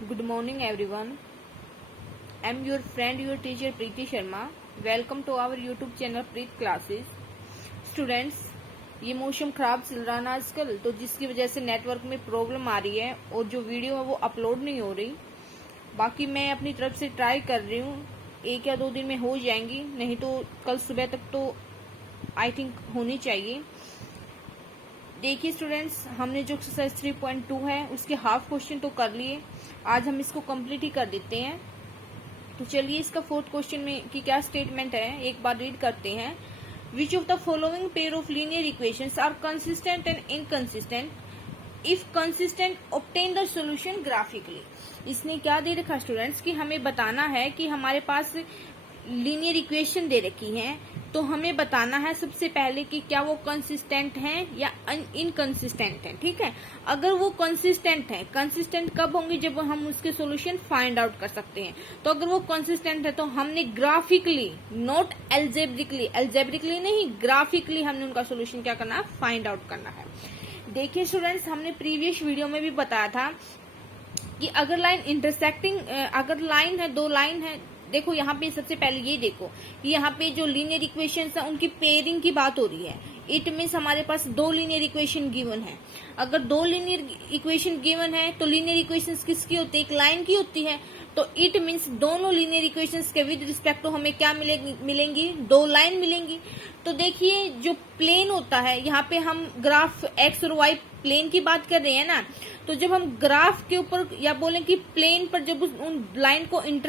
Good morning everyone. I am your friend, your teacher Preeti Sharma. Welcome to our YouTube channel Preet Classes. Students, ये मौसम ख़राब चल रहा है ना आजकल, तो जिसकी वजह से नेटवर्क में प्रॉब्लम आ रही है और जो वीडियो है वो अपलोड नहीं हो रही। बाकी मैं अपनी तरफ से ट्राई कर रही हूँ, 1 या 2 दिन में हो जाएंगी, नहीं तो कल सुबह तक तो आई थिंक होनी चाहिए। देखिए स्टूडेंट्स, हमने जो एक्सरसाइज 3.2 है उसके हाफ क्वेश्चन तो कर लिए, आज हम इसको कंप्लीट ही कर देते हैं। तो चलिए इसका 4th क्वेश्चन में की क्या स्टेटमेंट है एक बार रीड करते हैं। Which of the following pair of linear equations are consistent and inconsistent, if consistent obtain the solution graphically. इसने क्या दे रखा स्टूडेंट्स कि हमें बताना है कि हमारे पास लीनियर इक्वेशन दे रखी है, तो हमें बताना है सबसे पहले कि क्या वो कंसिस्टेंट हैं या इनकंसिस्टेंट हैं। ठीक है, अगर वो कंसिस्टेंट है, कंसिस्टेंट कब होंगे जब हम उसके सॉल्यूशन फाइंड आउट कर सकते हैं। तो अगर वो कंसिस्टेंट है तो हमने ग्राफिकली, नॉट एल्जेब्रिकली नहीं, ग्राफिकली हमने उनका सॉल्यूशन क्या करना है, फाइंड आउट करना है। देखिए स्टूडेंट्स, हमने प्रीवियस वीडियो में भी बताया था कि अगर लाइन इंटरसेक्टिंग, अगर लाइन है, 2 लाइन है, देखो यहाँ पे सबसे पहले ये देखो कि यहाँ पे जो लीनियर इक्वेशंस है उनकी पेयरिंग की बात हो रही है। इट मीन्स हमारे पास 2 लीनियर इक्वेशन गिवन है। अगर 2 लीनियर इक्वेशन गिवन है तो लीनियर इक्वेशंस किसकी होती है, एक लाइन की होती है। तो इट मीन्स दोनों लीनियर इक्वेशंस के विद रिस्पेक्ट टू हमें क्या मिलेंगी, 2 लाइन मिलेंगी। तो देखिए जो प्लेन होता है, यहाँ पे हम ग्राफ एक्स और वाई प्लेन की बात कर रहे हैं ना, तो जब हम ग्राफ के ऊपर या बोलें कि प्लेन पर जब उन लाइन को उन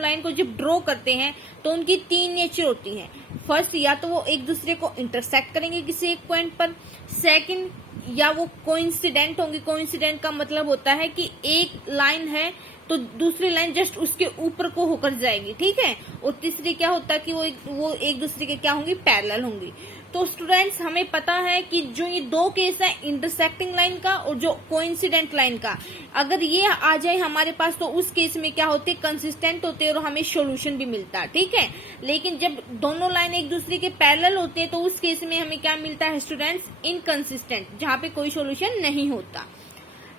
लाइन को जब ड्रॉ करते हैं तो उनकी 3 नेचर होती हैं। फर्स्ट, या तो वो एक दूसरे को इंटरसेक्ट करेंगे किसी एक पॉइंट पर। सेकंड, या वो कोइंसिडेंट होंगी। कोइंसिडेंट का मतलब होता है कि एक लाइन है तो दूसरी लाइन जस्ट उसके ऊपर को होकर जाएगी। ठीक है, और तीसरी क्या होता है कि वो एक दूसरे के क्या होंगी, पैरेलल होंगी। तो स्टूडेंट्स, हमें पता है कि जो ये 2 केस है, इंटरसेक्टिंग लाइन का और जो कोइंसिडेंट लाइन का, अगर ये आ जाए हमारे पास तो उस केस में क्या होते हैं, कंसिस्टेंट होते हैं और हमें सॉल्यूशन भी मिलता है। ठीक है, लेकिन जब दोनों लाइन एक दूसरे के पैरेलल होते हैं तो उस केस में हमें क्या मिलता है स्टूडेंट्स, इनकंसिस्टेंट, जहां पे कोई सॉल्यूशन नहीं होता।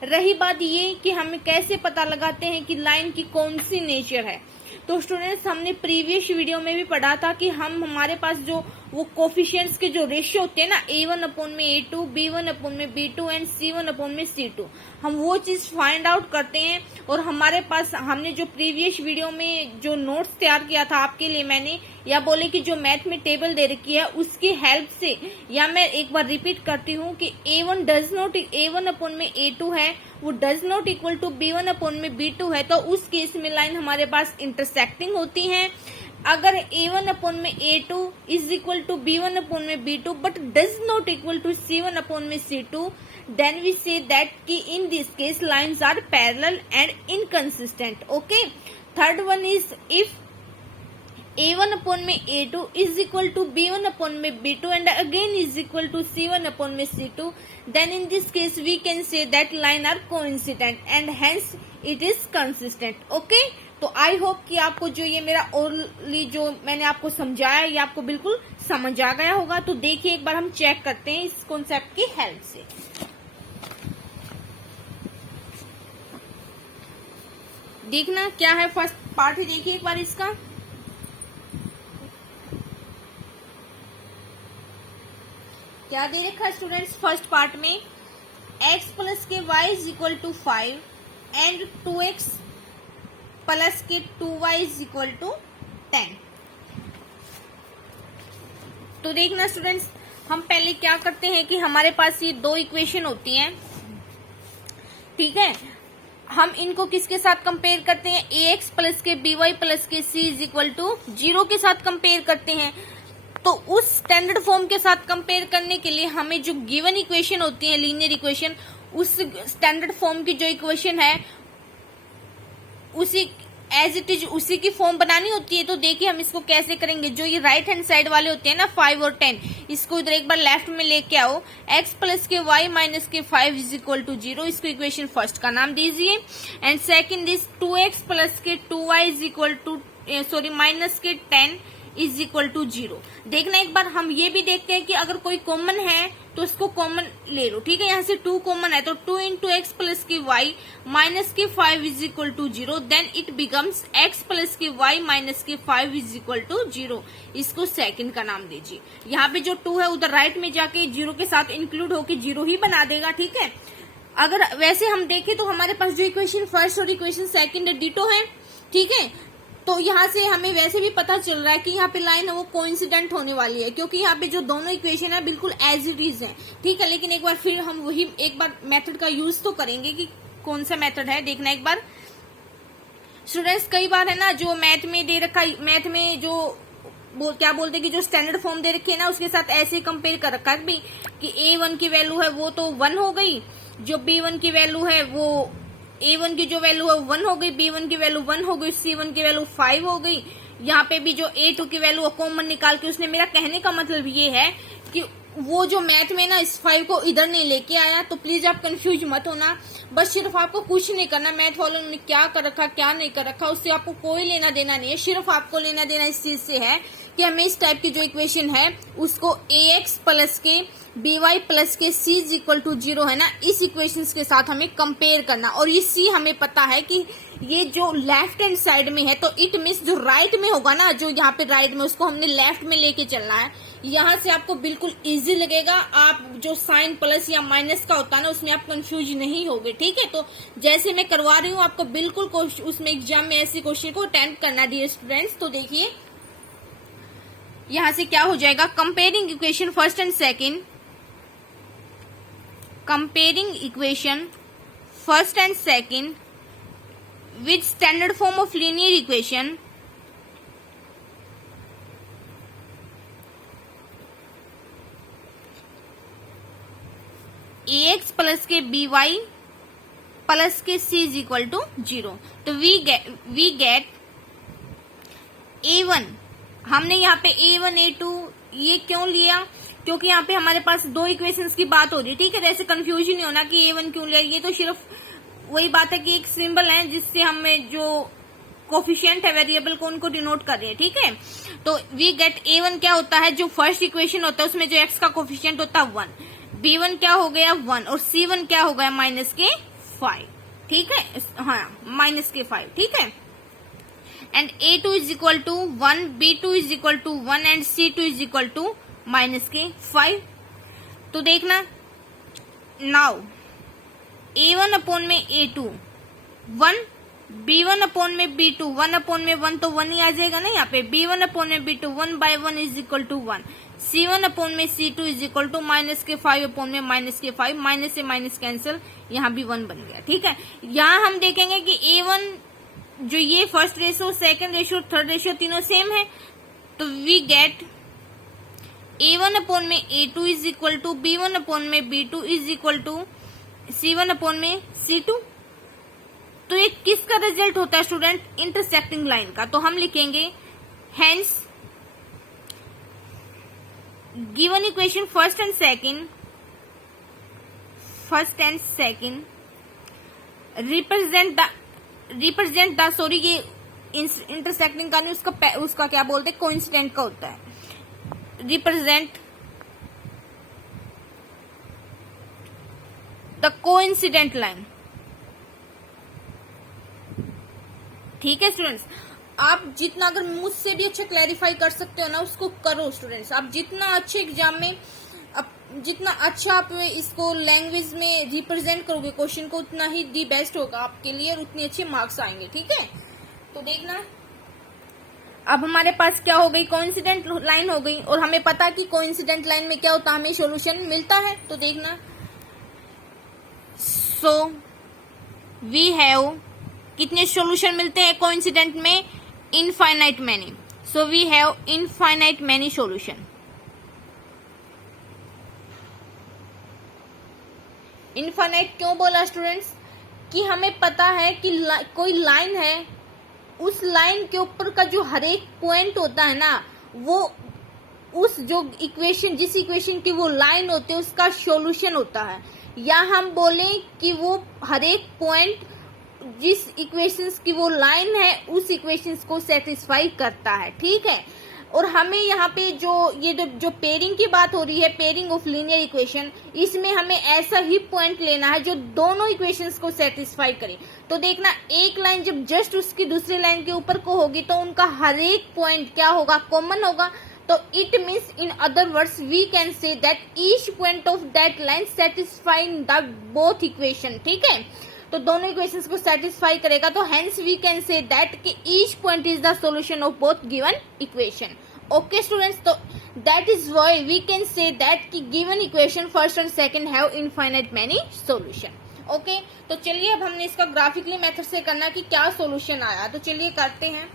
रही बात ये कि हम कैसे पता लगाते हैं कि लाइन की कौन सी नेचर है, तो स्टूडेंट्स हमने प्रीवियस वीडियो में भी पढ़ा था कि हमारे पास जो वो कोफिशिएंट्स के जो रेशियो होते हैं ना, A1/A2, B1/B2 एंड C1/C2, हम वो चीज फाइंड आउट करते हैं। और हमारे पास हमने जो प्रीवियस वीडियो में जो नोट्स तैयार किया था आपके लिए मैंने, या बोले कि जो मैथ में टेबल दे रखी है उसकी हेल्प से, या मैं एक बार रिपीट करती हूँ कि A1/A2 है, वो does not equal to B1/B2 है, तो उस केस में लाइन हमारे पास इंटरसेक्टिंग होती है। अगर A1/A2 is equal to B1/B2 but does not equal to C1/C2, then we say that कि in this case lines are parallel and inconsistent. Okay, third one is if A1/A2 is equal to B1/B2 and again is equal to C1/C2, then in this case we can say that line are coincident and hence it is consistent. Okay, तो I hope कि आपको जो ये मेरा orally जो मैंने आपको समझाया ये आपको बिल्कुल समझ आ गया होगा। तो देखिए एक बार हम चेक करते हैं इस कॉन्सेप्ट की हेल्प से। देखना क्या है, फर्स्ट पार्ट है, देखिए एक बार इसका। क्या दे रखा है स्टूडेंट्स फर्स्ट पार्ट में, x प्लस के y is equal to 5 and 2x plus के 2y इज इक्वल टू 10। तो देखना स्टूडेंट्स, हम पहले क्या करते हैं कि हमारे पास ये 2 इक्वेशन होती हैं। ठीक है, हम इनको किसके साथ कंपेयर करते हैं, ax प्लस के by प्लस के c इज इक्वल टू 0 के साथ कंपेयर करते हैं। तो उस स्टैंडर्ड फॉर्म के साथ कंपेयर करने के लिए हमें जो गिवन इक्वेशन होती है लीनियर इक्वेशन, उस स्टैंडर्ड फॉर्म की जो इक्वेशन है उसी एज इट इज उसी की फॉर्म बनानी होती है। तो देखिए हम इसको कैसे करेंगे, जो ये राइट हैंड साइड वाले होते हैं ना 5 और 10, इसको इधर एक बार लेफ्ट में लेके आओ। x प्लस के y माइनस के 5 इज इक्वल टू 0, इसको इक्वेशन फर्स्ट का नाम दीजिए। And second is 2x plus के 2y is equal to minus के 10 इज इक्वल टू 0। देखना एक बार हम ये भी देखते हैं कि अगर कोई कॉमन है तो इसको कॉमन ले लो। ठीक है, यहाँ से 2 कॉमन है तो 2 इंटू एक्स प्लस की वाई माइनस के 5 is equal to 0, then it becomes x plus के y माइनस के 5 इज इक्वल टू 0। इसको सेकंड का नाम दीजिए। यहाँ पे जो 2 है उधर राइट में जाके 0 के साथ इंक्लूड होके 0 ही बना देगा, ठीक है। अगर वैसे हम देखें तो हमारे पास जो इक्वेशन फर्स्ट और इक्वेशन सेकंड डिटो है, ठीक है। तो यहाँ से हमें वैसे भी पता चल रहा है कि यहाँ पे लाइन है वो कोइंसिडेंट होने वाली है, क्योंकि यहाँ पे जो दोनों इक्वेशन है बिल्कुल एज इट इज है, ठीक है। लेकिन एक बार फिर हम वही एक बार मेथड का यूज तो करेंगे कि कौन सा मेथड है, देखना एक बार। स्टूडेंट्स कई बार है ना जो मैथ में दे रखा, मैथ में जो क्या बोलते कि जो स्टैंडर्ड फॉर्म दे रखे है ना उसके साथ ऐसे कंपेयर कर रखा है भी कि A1 की वैल्यू है वो तो 1 हो गई, जो B1 की वैल्यू है वो A1 की जो वैल्यू है 1 हो गई, B1 की वैल्यू 1 हो गई, C1 की वैल्यू 5 हो गई। यहाँ पे भी जो A2 की वैल्यू कॉमन निकाल के उसने, मेरा कहने का मतलब ये है कि वो जो मैथ में ना इस 5 को इधर नहीं लेके आया, तो प्लीज आप कंफ्यूज मत होना। बस सिर्फ आपको कुछ नहीं करना, मैथ वालों ने क्या कर रखा क्या नहीं कर रखा उससे आपको कोई लेना देना नहीं है। सिर्फ आपको लेना देना इस चीज से है कि हमें इस टाइप की जो इक्वेशन है उसको ax प्लस के by प्लस के c इज इक्वल टू 0 है ना, इस इक्वेशन के साथ हमें कंपेयर करना। और ये c हमें पता है कि ये जो लेफ्ट हैंड साइड में है, तो इट मीन्स जो राइट में होगा ना, जो यहाँ पे राइट में, उसको हमने लेफ्ट में लेके चलना है। यहाँ से आपको बिल्कुल इजी लगेगा, आप जो साइन प्लस या माइनस का होता है ना उसमें आप कंफ्यूज नहीं होगे, ठीक है। तो जैसे मैं करवा रही हूँ आपको बिल्कुल उसमें एग्जाम में ऐसे क्वेश्चन को अटेम्प्ट करना डियर स्टूडेंट्स। तो देखिए यहाँ से क्या हो जाएगा, comparing equation first and second, comparing equation first and second with standard form of linear equation ax plus के by प्लस के c इज इक्वल टू 0। तो वी गेट a1, हमने यहाँ पे a1 a2 ये क्यों लिया, क्योंकि यहाँ पे हमारे पास दो इक्वेशंस की बात हो रही है, ठीक है। ऐसे कंफ्यूजन नहीं होना कि a1 क्यों लिया, ये तो सिर्फ वही बात है कि एक सिंबल है जिससे हमें जो कोफिशिएंट है वेरिएबल को उनको डिनोट कर रहे हैं, ठीक है। तो वी गेट a1 क्या होता है, जो फर्स्ट इक्वेशन होता है उसमें जो x का कोफिशिएंट होता है 1, b1 क्या हो गया 1 और c1 क्या हो गया माइनस के 5, ठीक है, हाँ माइनस के 5, ठीक है। And a2 is equal to 1, b2 is equal to 1 and c2 is equal to minus के 5। तो देखना नाउ a1 अपॉन में a2 1, b1 अपॉन में b2 1 अपॉन में 1 तो 1 ही आ जाएगा ना यहाँ पे, b1 अपॉन में b2 1 by 1 is equal to 1, c1 upon में c2 is equal to minus के 5 अपॉन में माइनस के 5, माइनस से माइनस कैंसिल, यहाँ भी 1 बन गया, ठीक है। यहाँ हम देखेंगे कि a1 जो ये first ratio second ratio third ratio तीनों सेम है, तो वी गेट a1 अपॉन में a2 is equal to b1 upon में b2 is equal to c1 upon में c2। तो ये किसका रिजल्ट होता है स्टूडेंट, इंटरसेक्टिंग लाइन का। तो हम लिखेंगे hence given equation first and second represent the sorry ये इंटरसेक्टिंग का नहीं, उसका क्या बोलते हैं, कोइंसिडेंट का होता है, रिप्रेजेंट द कोइंसिडेंट लाइन, ठीक है स्टूडेंट्स। आप जितना अगर मुझसे भी अच्छा क्लैरिफाई कर सकते हो ना उसको करो स्टूडेंट्स। आप जितना अच्छे एग्जाम में जितना अच्छा आप इसको लैंग्वेज में रिप्रेजेंट करोगे क्वेश्चन को, उतना ही दी बेस्ट होगा आपके लिए और उतने अच्छे मार्क्स आएंगे, ठीक है। तो देखना अब हमारे पास क्या हो गई, कोइंसिडेंट लाइन हो गई, और हमें पता कि कोइंसिडेंट लाइन में क्या होता है, हमें सॉल्यूशन मिलता है। तो देखना सो वी हैव कितने सॉल्यूशन मिलते हैं कोइंसिडेंट में, infinite many. So we have infinite many solution. Infinite क्यों बोला स्टूडेंट्स, कि हमें पता है कि कोई लाइन है, उस लाइन के ऊपर का जो हर एक पॉइंट होता है ना, वो उस जो इक्वेशन जिस इक्वेशन की वो लाइन होती है उसका सॉल्यूशन होता है। या हम बोलें कि वो हर एक पॉइंट जिस इक्वेशंस की वो लाइन है उस इक्वेशंस को सेटिस्फाई करता है, ठीक है। और हमें यहाँ पे जो पेयरिंग की बात हो रही है, पेयरिंग ऑफ लीनियर इक्वेशन, इसमें हमें ऐसा ही पॉइंट लेना है जो दोनों इक्वेशंस को सेटिस्फाई करे। तो देखना, एक लाइन जब जस्ट उसकी दूसरी लाइन के ऊपर को होगी तो उनका हर एक पॉइंट क्या होगा, कॉमन होगा। तो it means in other words we can say that each point of that line satisfying the both equation. ठीक है, तो दोनों इक्वेशंस को सेटिस्फाई करेगा, तो hence we can say that कि each point is the solution of both given equation. Okay students, तो that is why we can say that कि गिवन इक्वेशन फर्स्ट और second have infinite many solution. Okay, तो चलिए अब हमने इसका graphically method से करना कि क्या सॉल्यूशन आया, तो चलिए करते हैं।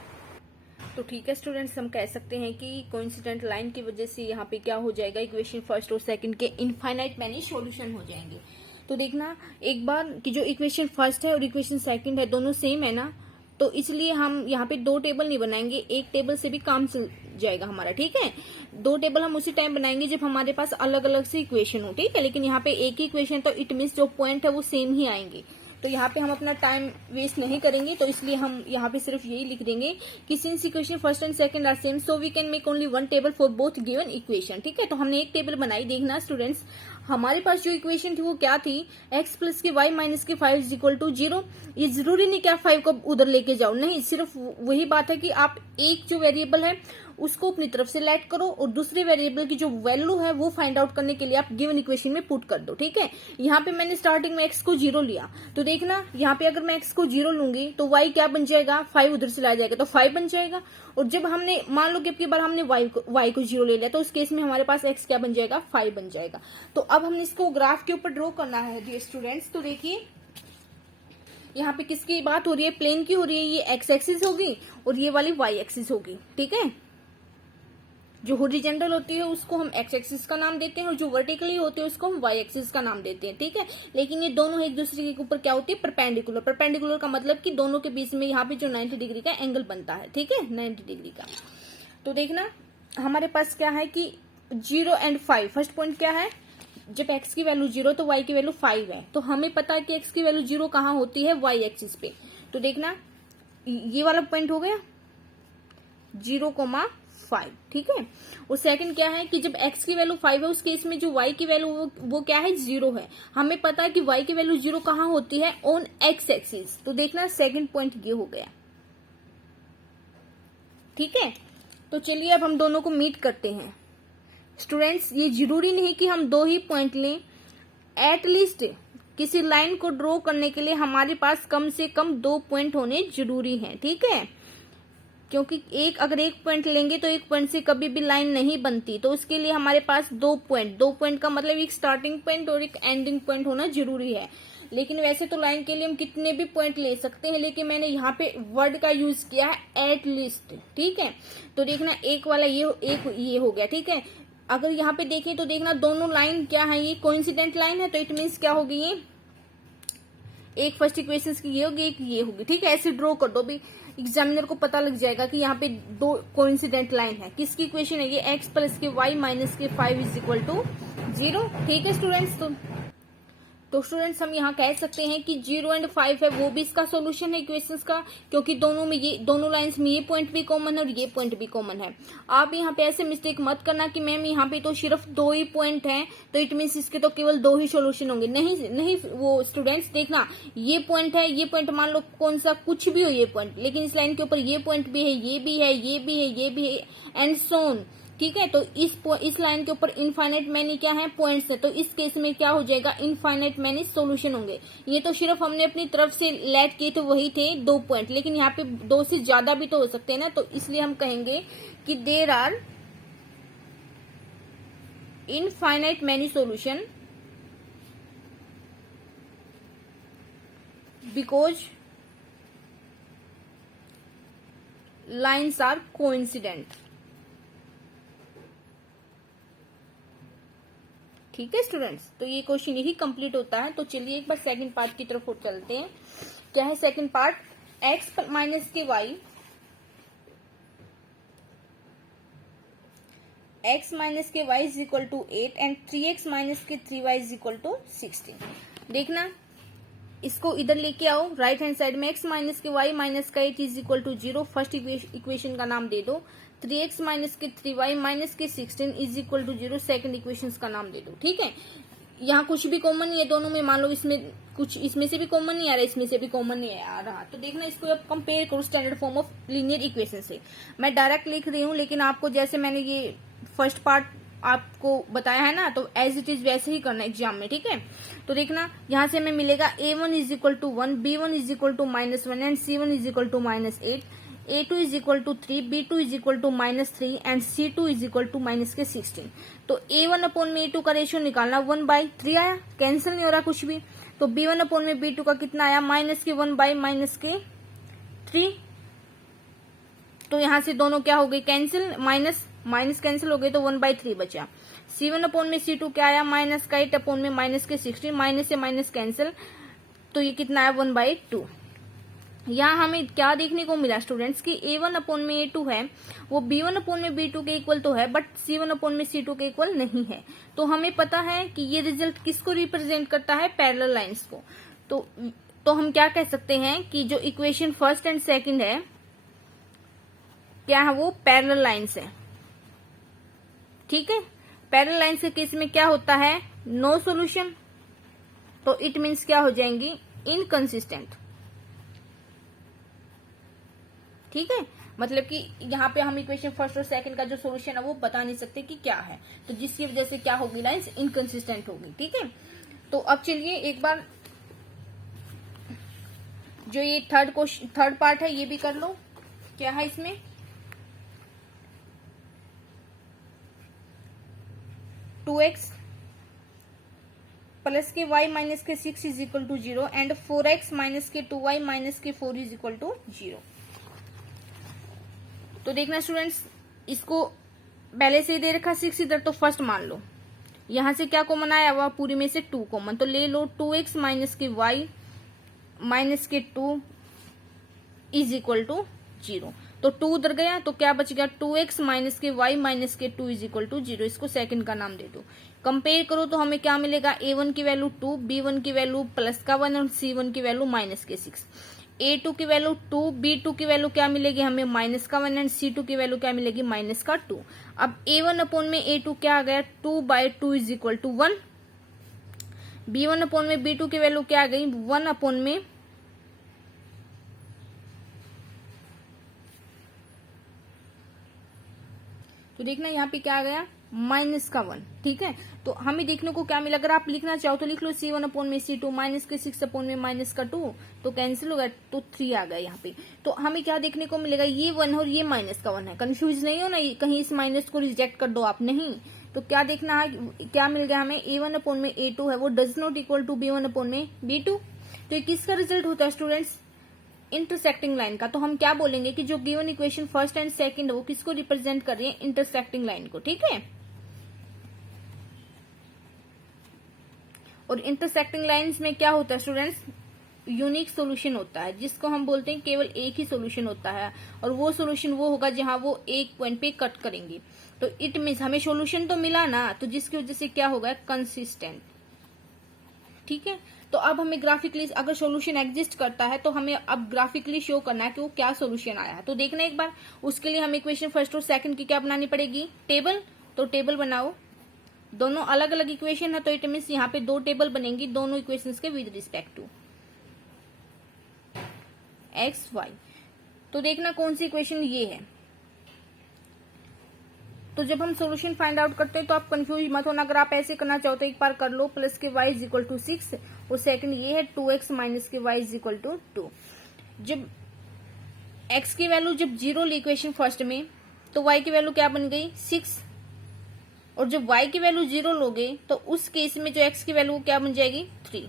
तो ठीक है स्टूडेंट्स, हम कह सकते हैं कि कोइंसिडेंट लाइन की वजह से यहाँ पे क्या हो जाएगा, इक्वेशन फर्स्ट और सेकंड के इनफाइनाइट मैनी सॉल्यूशन हो जाएंगे। तो देखना एक बार कि जो इक्वेशन फर्स्ट है और इक्वेशन सेकंड है दोनों सेम है ना, तो इसलिए हम यहाँ पे दो टेबल नहीं बनाएंगे, एक टेबल से भी काम चल जाएगा हमारा। ठीक है, दो टेबल हम उसी टाइम बनाएंगे जब हमारे पास अलग अलग से इक्वेशन हो। ठीक है, लेकिन यहाँ पे एक ही इक्वेशन, तो इट मीन्स जो पॉइंट है वो सेम ही आएंगे। तो यहाँ पे हम अपना टाइम वेस्ट नहीं करेंगे, तो इसलिए हम यहाँ पे सिर्फ यही लिख देंगे कि since equation first and second are same so we can make only one table for both given equation. ठीक है, तो हमने एक टेबल बनाई। देखना स्टूडेंट्स, हमारे पास जो इक्वेशन थी वो क्या थी, x प्लस के y माइनस के 5 इज इक्वल टू 0। ये जरूरी नहीं कि आप 5 को उधर लेके जाओ, नहीं, सिर्फ वही बात है कि आप एक जो वेरिएबल है उसको अपनी तरफ से लेट करो और दूसरे वेरिएबल की जो वैल्यू है वो फाइंड आउट करने के लिए आप गिवन इक्वेशन में पुट कर दो। ठीक है, यहाँ पे मैंने स्टार्टिंग में x को 0 लिया, तो देखना यहाँ पे अगर मैं x को 0 लूंगी तो y क्या बन जाएगा, 5 उधर से लाया जाएगा तो 5 बन जाएगा। और जब हमने मान लो कि अब की बार हमने y को 0 ले लिया, तो उस केस में हमारे पास x क्या बन जाएगा, 5 बन जाएगा। तो अब हमने इसको ग्राफ के ऊपर ड्रॉ करना है डियर स्टूडेंट्स। तो देखिए यहाँ पे किसकी बात हो रही है, प्लेन की हो रही है, ये x एक्सिस होगी और ये वाली y एक्सिस होगी। ठीक है, जो हॉरिजॉन्टल होती है उसको हम x एक्सिस का नाम देते हैं और जो वर्टिकली होती है उसको हम y एक्सिस का नाम देते हैं। ठीक है, लेकिन ये दोनों एक दूसरे के ऊपर क्या होती है, परपेंडिकुलर। परपेंडिकुलर का मतलब कि दोनों के बीच में यहाँ पे जो 90 डिग्री का एंगल बनता है। ठीक है, 90 डिग्री का। तो देखना हमारे पास क्या है कि 0 एंड 5, फर्स्ट पॉइंट क्या है, जब x की वैल्यू 0 तो y की वैल्यू 5 है, तो हमें पता है कि x की वैल्यू 0 कहाँ होती है, y एक्सिस पे। तो देखना ये वाला पॉइंट हो गया 0,5। ठीक है, और सेकंड क्या है कि जब x की वैल्यू 5 है उस केस में जो y की वैल्यू वो क्या है, 0 है। हमें पता है कि y की वैल्यू 0 कहाँ होती है, ऑन x एक्सिस। तो देखना सेकंड पॉइंट ये हो गया। ठीक है, तो चलिए अब हम दोनों को मीट करते हैं। स्टूडेंट्स, ये जरूरी नहीं कि हम दो ही पॉइंट लें, एटलीस्ट किसी लाइन को ड्रॉ करने के लिए हमारे पास कम से कम 2 पॉइंट होने जरूरी हैं। ठीक है, क्योंकि अगर एक पॉइंट लेंगे तो एक पॉइंट से कभी भी लाइन नहीं बनती, तो उसके लिए हमारे पास 2 पॉइंट का मतलब एक स्टार्टिंग पॉइंट और एक एंडिंग पॉइंट होना जरूरी है। लेकिन वैसे तो लाइन के लिए हम कितने भी पॉइंट ले सकते हैं, लेकिन मैंने यहाँ पे वर्ड का यूज किया है एटलीस्ट। ठीक है, तो देखना एक वाला ये हो गया। ठीक है, अगर यहाँ पे देखें तो देखना दोनों लाइन क्या है, ये कोइंसिडेंट लाइन है, तो इट मीन्स क्या होगी, ये एक फर्स्ट इक्वेशन की ये होगी, एक ये होगी। ठीक है, ऐसे ड्रॉ कर दो भी, एग्जामिनर को पता लग जाएगा कि यहाँ पे दो कोइंसिडेंट लाइन है। किसकी इक्वेशन है ये, x प्लस के y माइनस के 5 इज इक्वल टू 0। ठीक है स्टूडेंट्स, तो स्टूडेंट्स हम यहाँ कह सकते हैं कि 0 एंड 5 है वो भी इसका सॉल्यूशन है इक्वेशंस का, क्योंकि दोनों लाइंस में ये पॉइंट भी कॉमन है और ये पॉइंट भी कॉमन है। आप यहाँ पे ऐसे मिस्टेक मत करना कि मैम यहाँ पे तो सिर्फ 2 ही पॉइंट हैं तो इट मीन्स इसके तो केवल 2 ही सॉल्यूशन होंगे। नहीं वो स्टूडेंट्स देखना, ये पॉइंट है, ये पॉइंट मान लो कौन सा कुछ भी हो ये पॉइंट, लेकिन इस लाइन के ऊपर ये पॉइंट भी है, ये भी है, ये भी है, ये भी है एंड सो ऑन। ठीक है, तो इस लाइन के ऊपर इनफाइनाइट मैनी क्या है, पॉइंट्स है, तो इस केस में क्या हो जाएगा, इनफाइनाइट मैनी सॉल्यूशन होंगे। ये तो सिर्फ हमने अपनी तरफ से लेट किए तो वही थे 2 पॉइंट, लेकिन यहाँ पे 2 से ज्यादा भी तो हो सकते हैं ना, तो इसलिए हम कहेंगे कि there are infinite many solution because lines are coincident. ठीक है स्टूडेंट्स, तो ये क्वेश्चन यही कंप्लीट होता है। तो चलिए एक बार सेकंड पार्ट की तरफ चलते हैं। क्या है सेकंड पार्ट, x माइनस के y, x माइनस के y is equal to 8 and 3x minus के 3y इज इक्वल टू 16। देखना इसको इधर लेके आओ, राइट हैंड साइड में x माइनस के y माइनस का 8 is equal to 0, first equation का नाम दे दो। 3x माइनस के 3y माइनस के 16 is equal to 0, second equation का नाम दे दो। ठीक है, यहाँ कुछ भी कॉमन नहीं है दोनों में, मान लो इसमें कुछ इसमें से भी कॉमन नहीं आ रहा, इसमें से भी कॉमन नहीं आ रहा, तो देखना इसको अब कंपेयर करो standard form of linear equation से। मैं डायरेक्ट लिख रही हूँ, लेकिन आपको जैसे मैंने ये फर्स्ट पार्ट आपको बताया है ना, तो एज इट इज वैसे ही करना एग्जाम में। ठीक है, तो देखना यहाँ से हमें मिलेगा a1 is equal to 1, b1 is equal to -1 and c1 is equal to -8, a2 is equal to 3, b2 is equal to -3 and c2 is equal to -16। तो a1 अपॉन में a2 का रेशियो निकालना 1/3 आया, कैंसिल नहीं हो रहा कुछ भी। तो b1 अपॉन में b2 का कितना आया, -1/-3। तो यहाँ से दोनों क्या हो गए, कैंसिल, माइनस कैंसिल हो गए, तो 1/3 बचा। c1 अपॉन में c2 क्या आया, -8 अपॉन में -16, माइनस से माइनस कैंसिल, तो ये कितना आया 1/2। यहाँ हमें क्या देखने को मिला स्टूडेंट्स कि a1 अपॉन में a2 है वो b1 अपॉन में b2 के इक्वल तो है, बट c1 अपॉन में c2 के इक्वल नहीं है। तो हमें पता है कि ये रिजल्ट किसको रिप्रेजेंट करता है, पैरेलल लाइंस को। तो हम क्या कह सकते हैं कि जो इक्वेशन फर्स्ट एंड सेकंड है क्या है, वो पैरेलल लाइंस है। ठीक है, पैरेलल लाइंस के केस में क्या होता है, नो सॉल्यूशन, तो इट मीन्स क्या हो जाएंगी, इनकंसिस्टेंट। ठीक है, मतलब कि यहाँ पे हम इक्वेशन फर्स्ट और सेकंड का जो सॉल्यूशन है वो बता नहीं सकते कि क्या है, तो जिसकी वजह से क्या होगी, लाइंस इनकंसिस्टेंट होगी। ठीक है, तो अब चलिए एक बार जो ये थर्ड पार्ट है ये भी कर लो। क्या है इसमें, टू एक्स प्लस के y माइनस के 6 is equal to 0 and 4x minus के 2y माइनस के 4 इज इक्वल टू 0। तो देखना स्टूडेंट्स, इसको पहले से ही दे रखा 6 इधर, तो फर्स्ट मान लो यहां से क्या कॉमन आया हुआ, पूरी में से 2 कॉमन, तो ले लो 2x माइनस के y माइनस के 2 इज इक्वल टू 0। तो 2 उधर गया तो क्या बच गया, 2x माइनस के y माइनस के 2 इज इक्वल टू 0। इसको सेकंड का नाम दे दो। कंपेयर करो तो हमें क्या मिलेगा, a1 की वैल्यू 2, b1 की वैल्यू प्लस का 1 और c1 की वैल्यू माइनस के 6। a2 की वैल्यू 2, b2 की वैल्यू क्या मिलेगी हमें, माइनस का 1 एंड c2 की वैल्यू क्या मिलेगी, माइनस का 2। अब a1 अपॉन में a2 क्या आ गया, 2/2 is equal to 1। b1 upon में b2 की वैल्यू क्या आ गई, 1 अपॉन में तो देखना यहाँ पे क्या आ गया, माइनस का 1। ठीक है, तो हमें देखने को क्या मिला, अगर आप लिखना चाहो तो लिख लो c1 अपॉन में c2 माइनस के 6 अपॉन में माइनस का 2, तो कैंसिल हो गया, तो 3 आ गया यहाँ पे। तो हमें क्या देखने को मिलेगा, ये 1 और ये माइनस का 1 है, कंफ्यूज नहीं हो ना, कहीं इस माइनस को रिजेक्ट कर दो आप, नहीं। तो क्या देखना है, क्या मिल गया हमें, a1 अपॉन में a2 है वो does not equal to b1 upon में b2। तो ये किसका रिजल्ट होता है स्टूडेंट्स, इंटरसेक्टिंग लाइन का। तो हम क्या बोलेंगे कि जो given equation first and second है वो किसको रिप्रेजेंट कर रही है, इंटरसेक्टिंग लाइन को। ठीक है, और इंटरसेक्टिंग लाइंस में क्या होता है स्टूडेंट्स, यूनिक सॉल्यूशन होता है, जिसको हम बोलते हैं केवल एक ही सॉल्यूशन होता है, और वो सॉल्यूशन वो होगा जहां वो एक पॉइंट पे कट करेंगे। तो इट मीन्स हमें सॉल्यूशन तो मिला ना, तो जिसकी वजह से क्या होगा, कंसिस्टेंट। ठीक है, तो अब हमें ग्राफिकली अगर सॉल्यूशन एग्जिस्ट करता है तो हमें अब ग्राफिकली शो करना है कि वो क्या सॉल्यूशन आया है। तो देखना एक बार, उसके लिए हमें इक्वेशन फर्स्ट और सेकंड की क्या बनानी पड़ेगी, टेबल। तो टेबल बनाओ, दोनों अलग अलग इक्वेशन है, तो इट मीन्स यहाँ पे 2 टेबल बनेंगी दोनों इक्वेशंस के with respect to x y. तो देखना कौन सी इक्वेशन ये है। तो जब हम सॉल्यूशन फाइंड आउट करते हैं तो आप कंफ्यूज मत होना, अगर आप ऐसे करना चाहो तो एक बार कर लो, प्लस के y इज इक्वल टू 6 और सेकंड ये है 2x माइनस के y इज इक्वल टू 2। जब x की वैल्यू जब 0 ली इक्वेशन फर्स्ट में, तो y की वैल्यू क्या बन गई, 6, और जब y की वैल्यू 0 लोगे तो उस केस में जो x की वैल्यू क्या बन जाएगी, 3।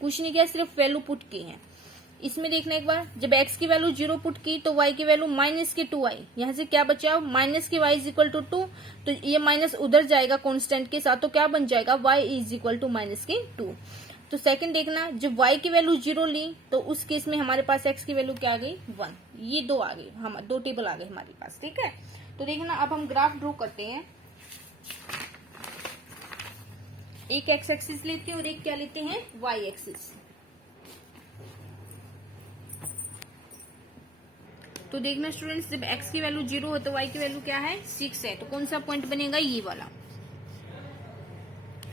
कुछ नहीं किया, सिर्फ वैल्यू पुट की है। इसमें देखना एक बार, जब x की वैल्यू 0 पुट की तो y की वैल्यू माइनस के 2y, यहाँ से क्या बचा, माइनस के y इज इक्वल टू 2, तो ये माइनस उधर जाएगा कांस्टेंट के साथ, तो क्या बन जाएगा, y is equal to minus के 2। तो सेकंड देखना, जब y की वैल्यू 0 ली तो उस केस में हमारे पास x की वैल्यू क्या आ गई, 1। ये 2 आ गई, हम 2 टेबल आ गए हमारे पास। ठीक है, तो देखना अब हम ग्राफ ड्रॉ करते हैं। एक x एक्सिस लेते हैं और एक क्या लेते हैं, y एक्सिस। तो देखना स्टूडेंट्स, जब x की वैल्यू 0 हो तो y की वैल्यू क्या है 6 है, तो कौन सा पॉइंट बनेगा, ये वाला।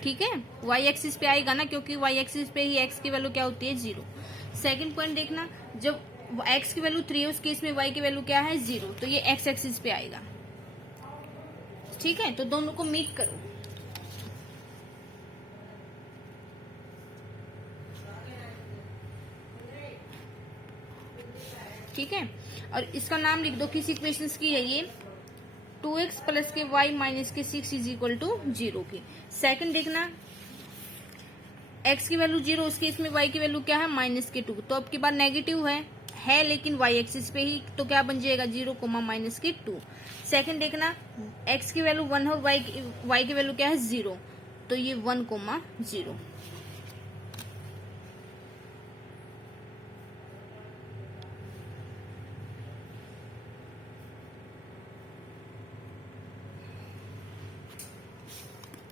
ठीक है, y एक्सिस पे आएगा ना, क्योंकि y एक्सिस पे ही x की वैल्यू क्या होती है 0। सेकंड पॉइंट देखना, जब x की वैल्यू 3 है उस केस में y की वैल्यू क्या है 0, तो ये x एक्सिस पे आएगा। ठीक है, तो दोनों को मीट करो। ठीक है, और इसका नाम लिख दो, किस इक्वेशन की है ये, 2x प्लस के y माइनस के 6 इज इक्वल टू 0 की। सेकंड देखना, x की वैल्यू 0, उस केस में y की वैल्यू क्या है -2, तो अब की बार नेगेटिव है लेकिन y एक्सिस पे ही, तो क्या बन जाएगा 0, -2। सेकंड देखना, x की वैल्यू 1 और y की वैल्यू क्या है 0, तो ये 1, 0।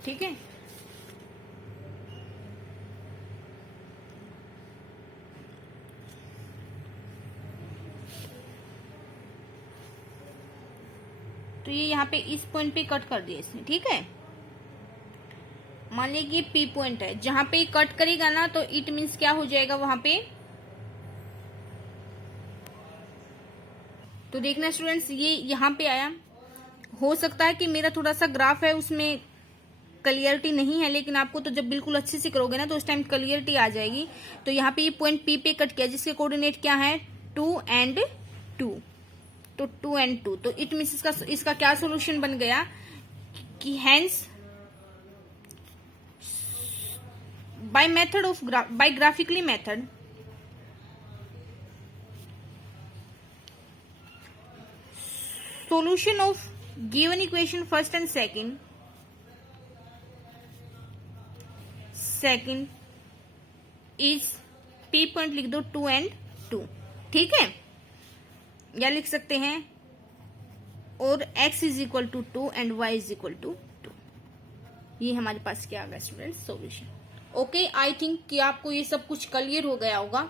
ठीक है, तो ये यहाँ पे इस पॉइंट पे कट कर दिया इसने। ठीक है, मान लीजिए ये P पॉइंट है, जहां पे कट करेगा ना तो इट मीन्स क्या हो जाएगा वहां पे। तो देखना स्टूडेंट्स, ये यहाँ पे आया, हो सकता है कि मेरा थोड़ा सा ग्राफ है उसमें क्लियरिटी नहीं है, लेकिन आपको तो जब बिल्कुल अच्छे से करोगे ना तो उस टाइम क्लियरिटी आ जाएगी। तो यहाँ पे ये पॉइंट P पे कट किया, जिसके कोऑर्डिनेट क्या है 2 and 2, तो 2 and 2, तो इट मीन्स इसका क्या सॉल्यूशन बन गया कि hence by graphically method solution of given equation first and second is P point लिख दो 2 and 2। ठीक है, या लिख सकते हैं और x is equal to 2 and y is equal to 2। ये हमारे पास क्या आ गया students, solution. Okay, I think कि आपको ये सब कुछ क्लियर हो गया होगा।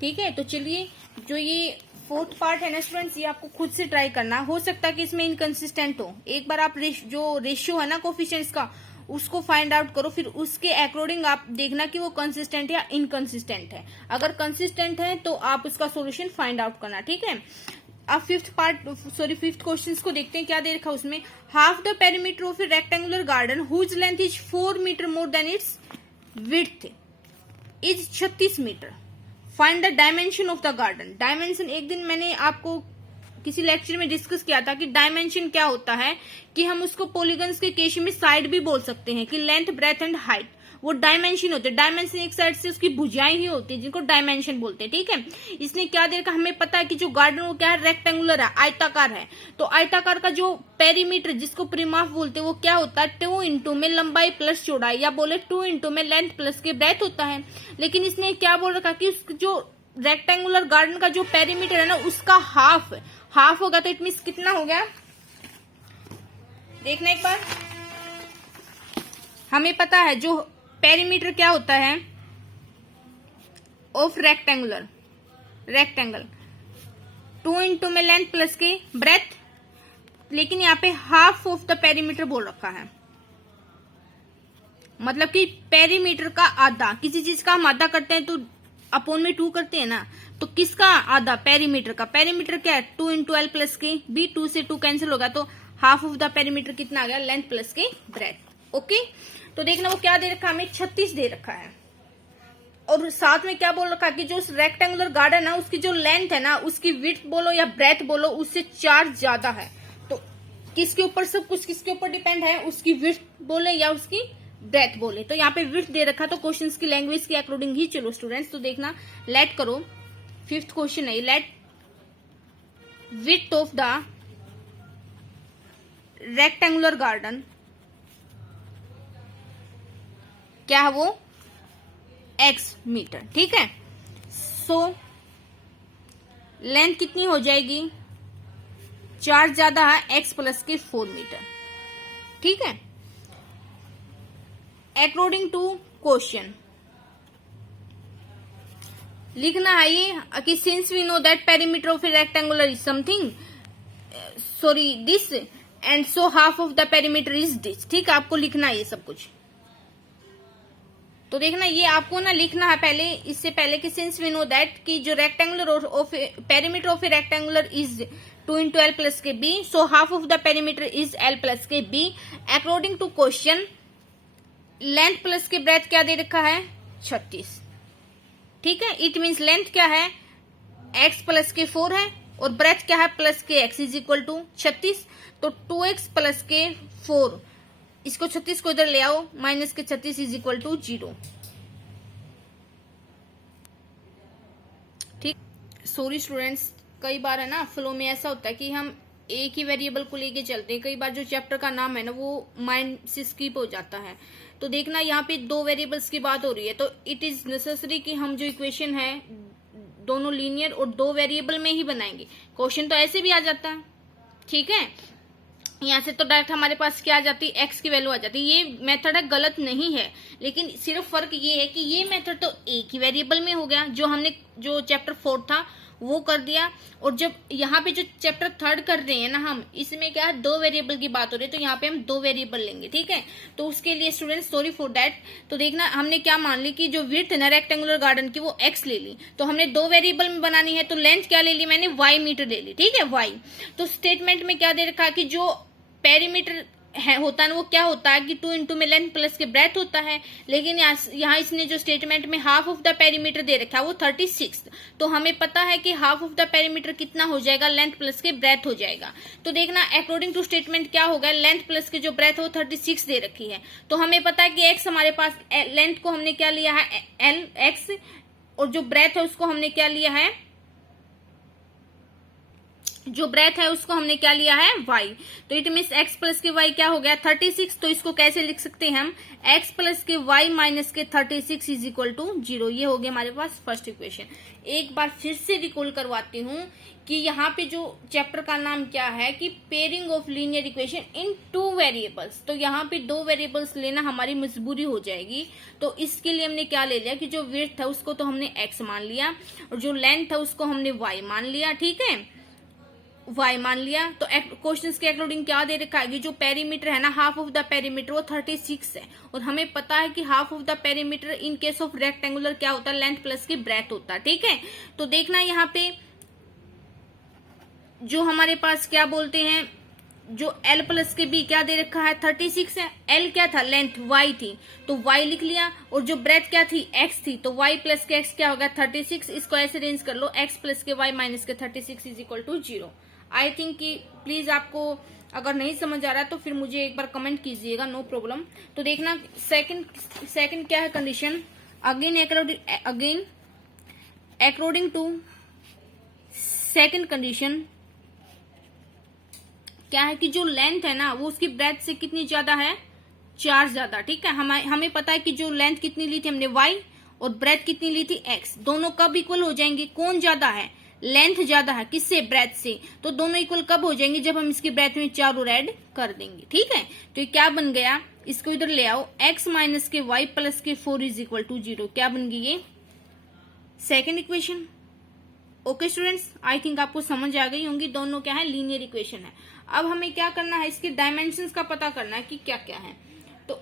ठीक है, तो चलिए, जो ये फोर्थ पार्ट है ना स्टूडेंट्स, ये आपको खुद से ट्राई करना। हो सकता है कि इसमें इनकंसिस्टेंट हो, एक बार आप जो रेशियो है ना कोफिशिएंट्स का, उसको फाइंड आउट करो, फिर उसके अकॉर्डिंग आप देखना कि वो कंसिस्टेंट या इनकंसिस्टेंट है। अगर कंसिस्टेंट है तो आप उसका सॉल्यूशन फाइंड आउट करना। ठीक है, अब फिफ्थ क्वेश्चन को देखते हैं, क्या दे रखा उसमें। Half the perimeter of a rectangular garden whose length is 4 metre more than its width is 36 metre. Find the dimension of the garden. Dimension एक दिन मैंने आपको किसी लेक्चर में डिस्कस किया था कि डायमेंशन क्या होता है, कि हम उसको पॉलीगन्स के केस में साइड भी बोल सकते हैं, कि लेंथ, ब्रेथ एंड हाइट, वो डायमेंशन होते हैं। डायमेंशन एक साइड से उसकी भुजाएं ही होती है, जिनको डायमेंशन बोलते हैं। ठीक है, इसने क्या दे रखा, हमें पता है कि जो गार्डन वो क्या है, रेक्टेंगुलर है, आयताकार है। तो आयताकार का जो पेरीमीटर, जिसको परिमाप बोलते हैं, वो क्या होता है 2 इंटू में लंबाई प्लस चौड़ाई, या बोले 2 इंटू में लेंथ प्लस के ब्रेथ होता है। लेकिन इसने क्या बोल रखा कि जो रेक्टेंगुलर गार्डन का जो पेरीमीटर है ना, उसका हाफ होगा, तो इट मीन्स कितना हो गया, देखना एक बार। हमें पता है जो पेरीमीटर क्या होता है ऑफ रेक्टेंगल 2 इंटू में लेंथ प्लस के ब्रेथ, लेकिन यहाँ पे हाफ ऑफ द पेरीमीटर बोल रखा है, मतलब कि पेरीमीटर का आधा। किसी चीज का हम आधा करते हैं तो अपॉन में 2 करते हैं ना, तो किसका आधा, पेरीमीटर का। पेरीमीटर क्या है 2 इंटू एल प्लस के बी, 2 से 2 कैंसिल होगा, तो हाफ ऑफ द पेरीमीटर कितना आ गया, लेंथ प्लस के ब्रेथ। ओके, तो देखना वो क्या दे रखा है, हमें 36 दे रखा है, और साथ में क्या बोल रखा है कि जो रेक्टेंगुलर गार्डन है उसकी जो लेंथ है ना, उसकी विड्थ बोलो या ब्रेथ बोलो, उससे 4 ज्यादा है। तो किसके ऊपर, सब कुछ किसके ऊपर डिपेंड है, उसकी विड्थ बोले या उसकी ब्रेथ बोले। तो यहाँ पे विड्थ दे रखा, तो क्वेश्चंस की लैंग्वेज के अकॉर्डिंग ही चलो स्टूडेंट्स। तो देखना, लेट करो, फिफ्थ क्वेश्चन है, let width of the rectangular garden क्या है वो x मीटर। ठीक है, सो लेंथ कितनी हो जाएगी, 4 ज्यादा है, x प्लस के 4 मीटर। ठीक है, अकॉर्डिंग टू क्वेश्चन लिखना है ये कि since we know that perimeter of a rectangular is something, sorry this, and so half of the perimeter is this. ठीक है, आपको लिखना है ये सब कुछ। तो देखना ये आपको ना लिखना है पहले, इससे पहले कि सिंस वी नो दैट कि जो rectangular of perimeter of a rectangular is 2 into L plus के B, so half of the perimeter is L plus के B according to question। Length plus के ब्रेथ क्या दे रखा है 36। ठीक है, इट मीन्स लेंथ क्या है x प्लस के 4 है और ब्रेथ क्या है प्लस के x इज इक्वल टू 36। तो 2x प्लस के 4, इसको 36 को इधर ले आओ, माइनस के 36 इज इक्वल टू 0। ठीक, सॉरी स्टूडेंट्स, कई बार है ना फ्लो में ऐसा होता है कि हम एक ही वेरिएबल को लेके चलते हैं, कई बार जो चैप्टर का नाम है ना वो माइंड से स्किप हो जाता है। तो देखना यहाँ पे 2 वेरिएबल्स की बात हो रही है, तो इट इज नेसेसरी कि हम जो इक्वेशन है दोनों लीनियर और 2 वेरिएबल में ही बनाएंगे। क्वेश्चन तो ऐसे भी आ जाता है, ठीक है, यहाँ से तो डायरेक्ट हमारे पास क्या आ जाती है एक्स की वैल्यू आ जाती है। ये मेथड है, गलत नहीं है, लेकिन सिर्फ फर्क ये है कि ये मेथड तो एक ही वेरिएबल में हो गया, जो हमने जो चैप्टर 4 था वो कर दिया, और जब यहाँ पे जो चैप्टर 3 कर रहे हैं ना हम, इसमें क्या है 2 वेरिएबल की बात हो रही है, तो यहाँ पे हम 2 वेरिएबल लेंगे। ठीक है, तो उसके लिए स्टूडेंट सॉरी फॉर दैट। तो देखना हमने क्या मान ली कि जो विड्थ है ना रेक्टेंगुलर गार्डन की वो एक्स ले ली, तो हमने 2 वेरिएबल में बनानी है, तो लेंथ क्या ले ली मैंने वाई मीटर ले ली। ठीक है, वाई। तो स्टेटमेंट में क्या दे रखा है कि जो पेरीमीटर है होता है ना वो क्या होता है कि 2 into में लेंथ प्लस के ब्रेथ होता है, लेकिन यहाँ इसने जो स्टेटमेंट में हाफ ऑफ द पेरीमीटर दे रखा है वो 36। तो हमें पता है कि हाफ ऑफ द पेरीमीटर कितना हो जाएगा, लेंथ प्लस के ब्रेथ हो जाएगा। तो देखना अकॉर्डिंग टू स्टेटमेंट क्या होगा, लेंथ प्लस के जो ब्रेथ है वो 36 दे रखी है, तो हमें पता है कि एक्स हमारे पास, लेंथ को हमने क्या लिया है एल एक्स, और जो ब्रेथ है उसको हमने क्या लिया है, जो ब्रेथ है उसको हमने क्या लिया है y। तो इट मीन्स x प्लस के y क्या हो गया 36। तो इसको कैसे लिख सकते हैं हम, x प्लस के y माइनस के 36 इज इक्वल टू 0। ये हो गया हमारे पास फर्स्ट इक्वेशन। एक बार फिर से रिकॉल करवाती हूँ कि यहाँ पे जो चैप्टर का नाम क्या है कि pairing of linear equation in 2 variables. तो यहाँ पे 2 वेरिएबल्स लेना हमारी मजबूरी हो जाएगी, तो इसके लिए हमने क्या ले लिया कि जो विड्थ है उसको तो हमने x मान लिया, और जो लेंथ है उसको हमने y मान लिया। ठीक है, y मान लिया। तो क्वेश्चंस के अकॉर्डिंग क्या दे रखा है, जो पेरीमीटर है ना हाफ ऑफ द पेरीमीटर वो 36 है, और हमें पता है कि half of the perimeter in case of rectangular क्या होता है, लेंथ प्लस की ब्रेथ होता है। ठीक है, तो देखना यहाँ पे जो हमारे पास क्या बोलते हैं, जो L प्लस के B क्या दे रखा है 36 है, L क्या था लेंथ y थी तो y लिख लिया, और जो ब्रेथ क्या थी x थी, तो y प्लस के x क्या होगा 36। इसको ऐसे रेंज कर लो, x प्लस के y माइनस के 36 is equal to 0। I think कि प्लीज आपको अगर नहीं समझ आ रहा तो फिर मुझे एक बार कमेंट कीजिएगा, नो प्रॉब्लम। तो देखना सेकंड क्या है condition, again according to second condition क्या है कि जो लेंथ है ना वो उसकी ब्रेथ से कितनी ज्यादा है, 4 ज्यादा। ठीक है, हमें पता है कि जो लेंथ कितनी ली थी हमने y, और ब्रेथ कितनी ली थी x, दोनों कब इक्वल हो जाएंगे, कौन ज्यादा है, लेंथ ज्यादा है किससे, ब्रेथ से। तो दोनों इक्वल कब हो जाएंगे, जब हम इसकी ब्रेथ में 4 और ऐड कर देंगे। ठीक है, तो ये क्या बन गया, इसको इधर ले आओ, x माइनस के y प्लस के 4 इज इक्वल टू 0। क्या बन गई ये second equation. Okay students, I think आपको समझ आ गई होंगी, दोनों क्या है लीनियर इक्वेशन है। अब हमें क्या करना है, इसके डायमेंशंस का पता करना है कि क्या क्या है। तो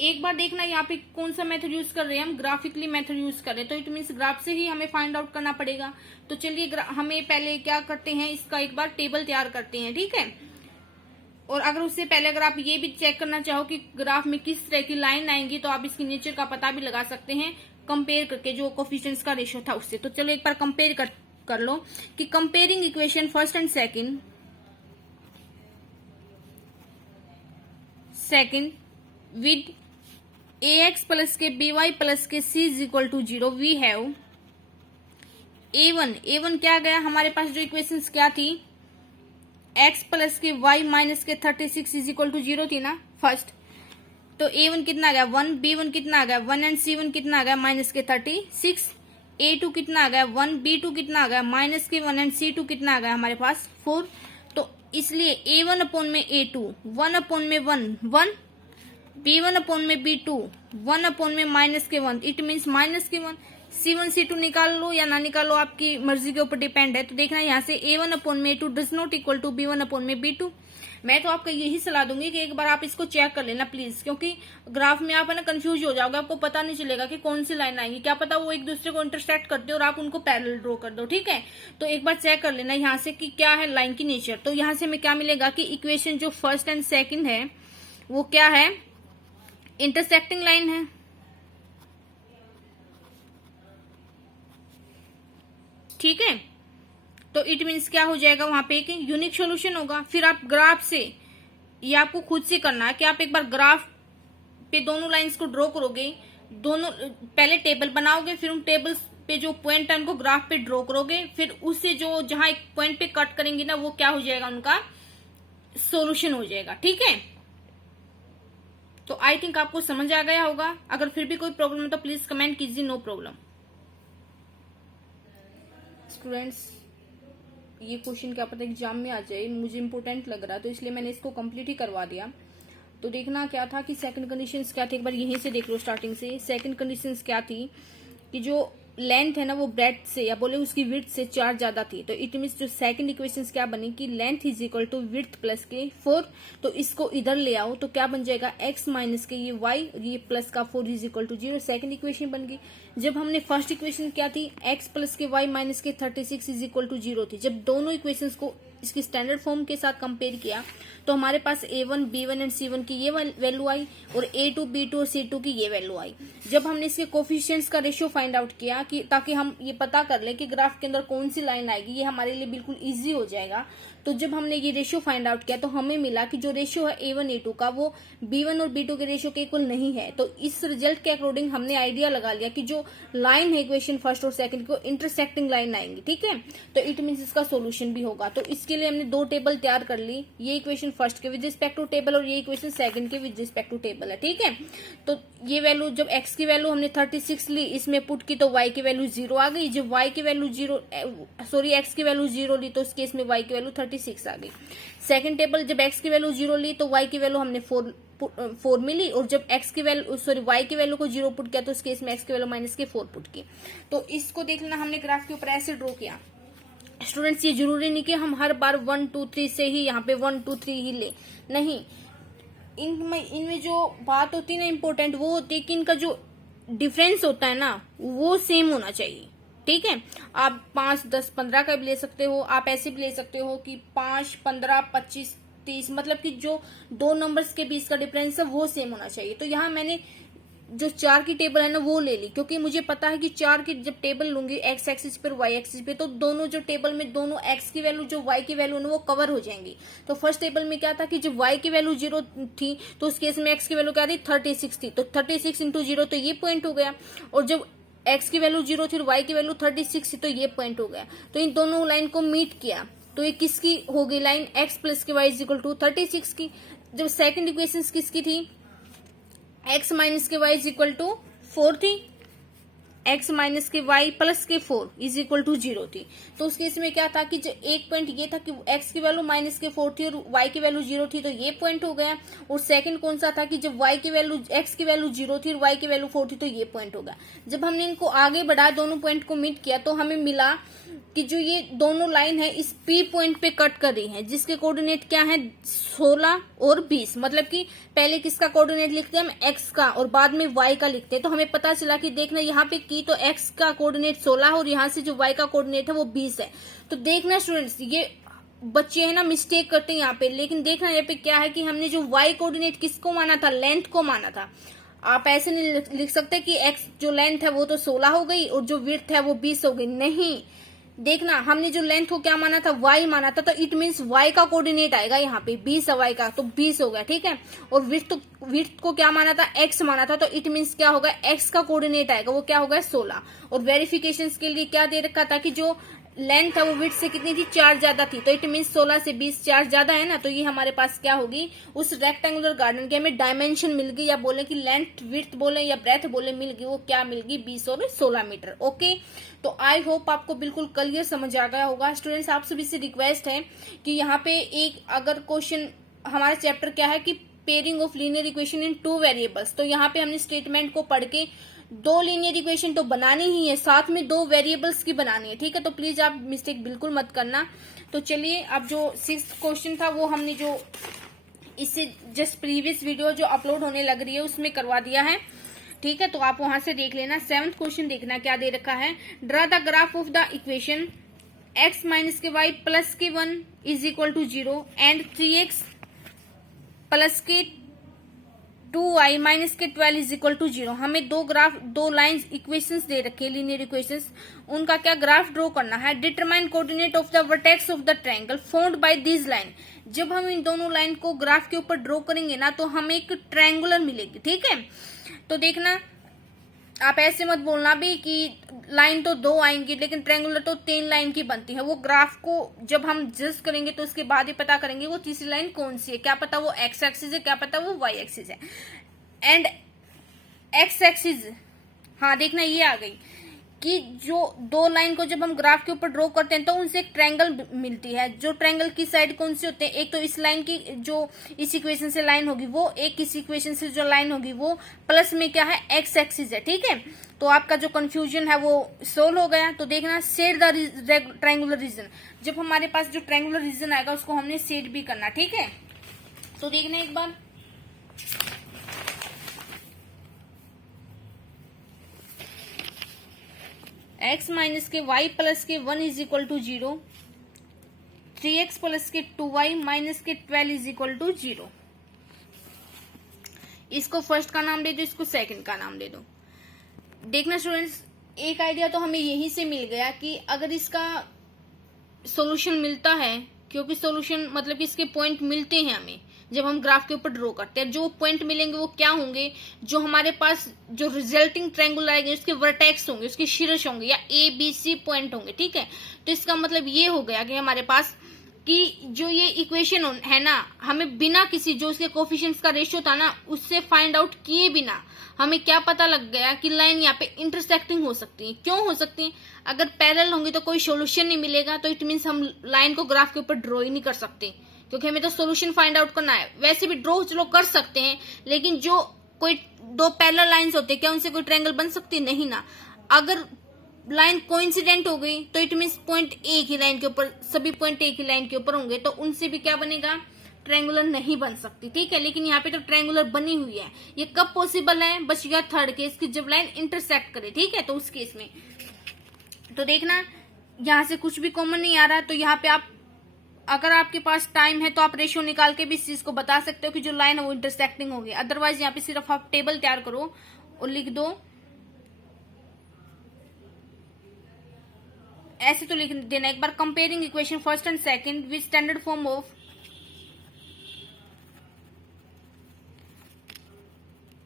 एक बार देखना यहाँ पे कौन सा मेथड यूज कर रहे हैं हम, ग्राफिकली मेथड यूज कर रहे हैं, तो इट मीन्स ग्राफ से ही हमें फाइंड आउट करना पड़ेगा। तो चलिए हमें पहले क्या करते हैं, इसका एक बार टेबल तैयार करते हैं। ठीक है, और अगर उससे पहले अगर आप ये भी चेक करना चाहो कि ग्राफ में किस तरह की लाइन आएंगी, तो आप इसकी नेचर का पता भी लगा सकते हैं कंपेयर करके, जो कोफिशिएंट्स का रेशियो था उससे। तो चलो एक बार कंपेयर कर लो कि comparing equation first and second with ax plus के by प्लस के c is equal to 0 we have a1 क्या गया हमारे पास, जो इक्वेशंस क्या थी, x प्लस के y माइनस के 36 इज इक्वल टू 0 थी ना फर्स्ट। तो a1 कितना आ गया 1, b1 कितना आ गया 1, एंड c1 कितना आ गया माइनस के 36। a2 कितना आ गया 1, b2 कितना आ गया माइनस के 1, एंड c2 कितना आ गया हमारे पास 4। तो इसलिए a1 अपॉन में a2 1 अपॉन में 1 b1 अपॉन में b2 1 अपॉन में माइनस के 1, इट मीन्स माइनस के 1, C1 C2 निकाल लो या ना निकालो, आपकी मर्जी के ऊपर डिपेंड है। तो देखना यहाँ से A1 अपॉन में A2 does not equal to B1 upon में B2। मैं तो आपको यही सलाह दूंगी कि एक बार आप इसको चेक कर लेना प्लीज, क्योंकि ग्राफ में आप है ना कंफ्यूज हो जाओगे, आपको पता नहीं चलेगा कि कौन सी लाइन आएंगी, क्या पता वो एक दूसरे को इंटरसेक्ट करते हो और आप उनको पैरेलल ड्रॉ कर दो, ठीक है। तो एक बार चेक कर लेना यहाँ से कि क्या है लाइन की नेचर। तो यहाँ से हमें क्या मिलेगा कि इक्वेशन जो फर्स्ट एंड सेकंड है वो क्या है, इंटरसेक्टिंग लाइन है, ठीक है। तो इट मीन्स क्या हो जाएगा, वहां पे एक यूनिक सॉल्यूशन होगा। फिर आप ग्राफ से, ये आपको खुद से करना है कि आप एक बार ग्राफ पे दोनों लाइंस को ड्रॉ करोगे, दोनों पहले टेबल बनाओगे, फिर उन टेबल्स पे जो पॉइंट है उनको ग्राफ पे ड्रॉ करोगे, फिर उससे जो जहां एक पॉइंट पे कट करेंगे ना वो क्या हो जाएगा, उनका सॉल्यूशन हो जाएगा, ठीक है। तो आई थिंक आपको समझ आ गया होगा। अगर फिर भी कोई प्रॉब्लम है तो प्लीज कमेंट कीजिए, नो प्रॉब्लम। स्टूडेंट्स, ये क्वेश्चन क्या पता एग्जाम में आ जाए, मुझे इंपोर्टेंट लग रहा है तो इसलिए मैंने इसको कंप्लीट ही करवा दिया। तो देखना क्या था कि सेकंड कंडीशंस क्या थी, एक बार यहीं से देख लो स्टार्टिंग से। सेकंड कंडीशंस क्या थी कि जो लेंथ है ना वो ब्रेथ से या बोले उसकी विड्थ से 4 ज्यादा थी। तो इट मीन्स जो सेकंड इक्वेशन क्या बनी कि length is equal to width plus के 4। तो इसको इधर ले आओ तो क्या बन जाएगा, x माइनस के ये y, ये प्लस का 4 is equal to 0। Second equation बन गई। जब हमने फर्स्ट इक्वेशन क्या थी, x प्लस के y माइनस के 36 इज इक्वल टू 0 थी। जब दोनों इक्वेशंस को इसकी स्टैंडर्ड फॉर्म के साथ कंपेयर किया तो हमारे पास A1, B1 एंड C1 की ये वैल्यू आई और A2, B2 और C2 की ये वैल्यू आई। जब हमने इसके कोफिशिएंट्स का रेशियो फाइंड आउट किया कि ताकि हम ये पता कर लें कि ग्राफ के अंदर कौन सी लाइन आएगी, ये हमारे लिए बिल्कुल इजी हो जाएगा। तो जब हमने ये रेशियो फाइंड आउट किया तो हमें मिला कि जो रेशियो है A1 A2 का वो B1 और B2 के रेशियो के इक्वल नहीं है। तो इस रिजल्ट के अकॉर्डिंग हमने आइडिया लगा लिया कि जो लाइन है इक्वेशन फर्स्ट और सेकंड को इंटरसेक्टिंग लाइन आएंगी, ठीक है। तो इट मीन्स इसका सोल्यूशन भी होगा। तो इसके लिए हमने 2 टेबल तैयार कर ली, ये इक्वेशन फर्स्ट के विद रिस्पेक्ट टू टेबल और ये इक्वेशन सेकंड के विद रिस्पेक्ट टू टेबल है, ठीक है। तो ये वैल्यू जब x की वैल्यू हमने 36 ली, इसमें पुट की तो y की वैल्यू 0 आ गई। जब y की वैल्यू x की वैल्यू 0 ली तो इस केस में y की वैल्यू 36 आ गई। सेकंड टेबल जब x की वैल्यू 0 ली तो y की वैल्यू हमने 4 मिली, और जब y की वैल्यू को 0 पुट किया तो इस केस में x की वैल्यू माइनस के 4 पुट की। तो इसको देख लेना, हमने ग्राफ के ऊपर ऐसे ड्रॉ किया। स्टूडेंट्स, ये जरूरी नहीं कि हम हर बार 1 2 3 से ही यहाँ पे 1 2 3 ही ले, नहीं। इनमें जो बात होती है ना इम्पोर्टेंट, वो होती है कि इनका जो डिफरेंस होता है ना वो सेम होना चाहिए, ठीक है। आप 5 10 15 का भी ले सकते हो, आप ऐसे भी ले सकते हो कि 5 15 25 30, मतलब कि जो 2 नंबर्स के बीच का डिफरेंस है वो सेम होना चाहिए। तो यहाँ मैंने जो 4 की टेबल है ना वो ले ली, क्योंकि मुझे पता है कि 4 की जब टेबल लूंगी एक्स एक्सिस पर वाई एक्सिस पे, तो दोनों जो टेबल में दोनों एक्स की वैल्यू जो वाई की वैल्यू ना वो कवर हो जाएंगी। तो फर्स्ट टेबल में क्या था कि जब वाई की वैल्यू 0 थी तो उस केस में एक्स की वैल्यू क्या थी, 36 थी। तो 36 इंटू 0 तो ये पॉइंट हो गया, और जब एक्स की वैल्यू 0 थी और वाई की वैल्यू 36 थी तो ये पॉइंट हो गया। तो इन दोनों लाइन को मीट किया तो ये किसकी हो गई लाइन, एक्स प्लस के वाई इज इक्वल टू 36 की। जब सेकंड इक्वेशन किसकी थी, एक्स माइनस के वाई इज इक्वल टू 4 थी, x माइनस के y प्लस के 4 इज इक्वल टू 0 थी। तो उस केस में क्या था कि जो एक पॉइंट ये था कि x की वैल्यू माइनस के 4 थी और y की वैल्यू 0 थी, तो ये पॉइंट हो गया। और सेकंड कौन सा था कि जब y की वैल्यू x की वैल्यू 0 थी और y की वैल्यू 4 थी, तो ये पॉइंट हो गया। जब हमने इनको आगे बढ़ाया, दोनों पॉइंट को मीट किया, तो हमें मिला कि जो ये दोनों लाइन है इस P पॉइंट पे कट कर रही है, जिसके कोऑर्डिनेट क्या है 16 और 20। मतलब कि पहले किसका कोऑर्डिनेट लिखते हैं हम, x का, और बाद में y का लिखते हैं। तो हमें पता चला कि देखना यहाँ पे की तो x का कोऑर्डिनेट 16 है और यहाँ से जो y का कोऑर्डिनेट है वो 20 है। तो देखना स्टूडेंट्स, ये बच्चे है ना मिस्टेक करते हैं यहाँ पे, लेकिन देखना यहाँ पे क्या है कि हमने जो y कोऑर्डिनेट किसको माना था, लेंथ को माना था। आप ऐसे नहीं लिख सकते कि x जो लेंथ है वो तो 16 हो गई और जो विड्थ है वो 20 हो गई, नहीं। देखना, हमने जो लेंथ को क्या माना था, y माना था, तो इट मीन्स y का कोऑर्डिनेट आएगा यहाँ पे 20 है y का, तो 20 हो गया, ठीक है। और विड्थ को क्या माना था, x माना था, तो इट मीन्स क्या होगा, x का कोऑर्डिनेट आएगा, वो क्या होगा 16। और वेरिफिकेशन के लिए क्या दे रखा था कि जो लेंथ है वो विड्थ से कितनी थी, 4 ज्यादा थी। तो इट मीन्स 16 से 20 4 ज्यादा है ना, तो ये हमारे पास क्या होगी, उस रेक्टेंगुलर गार्डन की हमें डायमेंशन मिल गई, या बोले कि लेंथ विड्थ बोले या ब्रेथ बोले मिल गई, वो क्या मिल गई 20 और 16 मीटर। ओके, तो आई होप आपको बिल्कुल क्लियर समझ आ गया होगा। स्टूडेंट्स, आप सभी से रिक्वेस्ट है कि यहाँ पे एक अगर क्वेश्चन, हमारा चैप्टर क्या है कि pairing of linear equation in 2 variables, तो यहाँ पे हमने स्टेटमेंट को पढ़ के दो लीनियर इक्वेशन तो बनानी ही है, साथ में दो वेरिएबल्स की बनानी है, ठीक है। तो प्लीज आप मिस्टेक बिल्कुल मत करना। तो चलिए, अब जो 6th क्वेश्चन था वो हमने जो इससे जस्ट प्रीवियस वीडियो जो अपलोड होने लग रही है उसमें करवा दिया है, ठीक है। तो आप वहां से देख लेना। 7th क्वेश्चन देखना क्या दे रखा है। Draw the graph of the equation x minus के y प्लस के 1 is equal to 0 and 3x plus के 2y माइनस के 12 इज इक्वल टू 0। हमें दो लाइंस इक्वेशंस दे रखे, लीनियर इक्वेशंस, उनका क्या ग्राफ ड्रॉ करना है। Determine coordinate of the vertex of the triangle formed by this line. जब हम इन दोनों लाइन को ग्राफ के ऊपर ड्रॉ करेंगे ना तो हमें एक ट्रायंगुलर मिलेगी, ठीक है। तो देखना, आप ऐसे मत बोलना भी कि लाइन तो दो आएंगी लेकिन ट्रायंगुलर तो 3 लाइन की बनती है। वो ग्राफ को जब हम जस्ट करेंगे तो उसके बाद ही पता करेंगे वो तीसरी लाइन कौन सी है। क्या पता वो एक्स एक्सिस है, क्या पता वो वाई एक्सिस है। एंड एक्स एक्सिस, हाँ देखना ये आ गई कि जो दो लाइन को जब हम ग्राफ के ऊपर ड्रॉ करते हैं तो उनसे एक ट्रायंगल मिलती है। जो ट्रायंगल की साइड कौन से होते हैं, एक तो इस लाइन की जो इस इक्वेशन से लाइन होगी वो, एक इस इक्वेशन से जो लाइन होगी वो, प्लस में क्या है एक्स एक्सिस है, ठीक है। तो आपका जो कंफ्यूजन है वो सोल्व हो गया। तो देखना, सेट द ट्रायंगुलर रीजन। जब हमारे पास जो ट्रायंगुलर रीजन आएगा उसको हमने सेट भी करना, ठीक है। तो देखना एक बार, x माइनस के y प्लस के 1 is equal to 0, 3x plus के 2y माइनस के 12 इज इक्वल टू 0। इसको फर्स्ट का नाम दे दो, इसको सेकंड का नाम दे दो। देखना स्टूडेंट्स, एक आइडिया तो हमें यहीं से मिल गया कि अगर इसका सॉल्यूशन मिलता है, क्योंकि सॉल्यूशन मतलब कि इसके पॉइंट मिलते हैं हमें जब हम ग्राफ के ऊपर ड्रॉ करते हैं। जो पॉइंट मिलेंगे वो क्या होंगे, जो हमारे पास जो रिजल्टिंग ट्रायंगल आएंगे उसके वर्टेक्स होंगे, उसके शीर्ष होंगे या ए बी सी पॉइंट होंगे, ठीक है। तो इसका मतलब ये हो गया कि हमारे पास कि जो ये इक्वेशन है ना, हमें बिना किसी जो उसके कोफिशिएंट्स का रेशियो था ना उससे फाइंड आउट किए बिना हमें क्या पता लग गया कि लाइन यहाँ पे इंटरसेक्टिंग हो सकती है। क्यों हो सकती है, अगर पैरेलल होंगी तो कोई सोल्यूशन नहीं मिलेगा, तो इट मीन्स हम लाइन को ग्राफ के ऊपर ड्रॉ ही नहीं कर सकते, क्योंकि हमें तो सोल्यूशन फाइंड आउट करना है। वैसे भी ड्रॉ चलो कर सकते हैं, लेकिन जो कोई दो पैरेलल लाइंस होते हैं क्या उनसे कोई ट्रायंगल बन सकती है, नहीं ना। अगर लाइन कोइंसिडेंट हो गई तो इट मीन्स पॉइंट एक ही लाइन के ऊपर, सभी पॉइंट एक ही लाइन के ऊपर होंगे तो उनसे भी क्या बनेगा, ट्रायंगुलर नहीं बन सकती, ठीक है। लेकिन यहाँ पे तो ट्रायंगुलर बनी हुई है। ये कब पॉसिबल है, बच गया थर्ड केस की, जब लाइन इंटरसेक्ट करे, ठीक है। तो उस केस में तो देखना, यहाँ से कुछ भी कॉमन नहीं आ रहा, तो यहाँ पे आप अगर आपके पास टाइम है तो आप रेशियो निकाल के भी इस चीज को बता सकते हो कि जो लाइन है वो इंटरसेक्टिंग होगी। अदरवाइज यहाँ पे सिर्फ आप टेबल तैयार करो और लिख दो, ऐसे तो लिख देना एक बार। Comparing equation first and second with standard form of